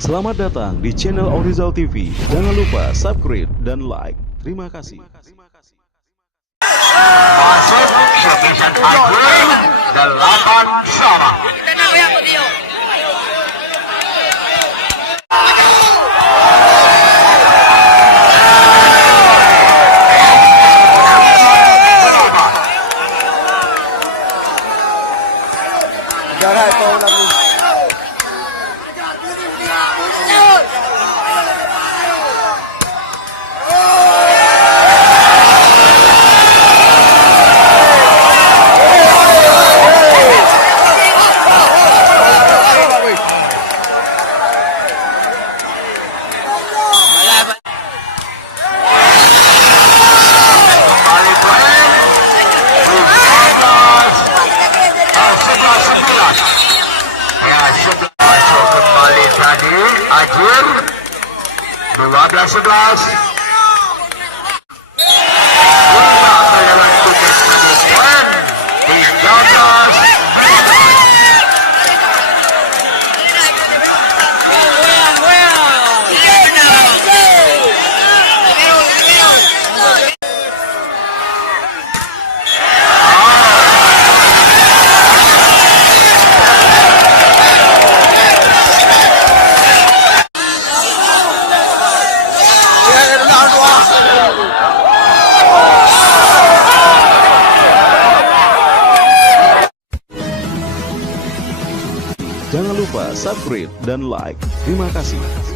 Selamat datang di channel Orizal TV. Jangan lupa subscribe dan like. Terima kasih. Masuk Syekh Agung 8 sama. Jangan kau lagi. Ajur 12-11. Jangan lupa subscribe dan like. Terima kasih.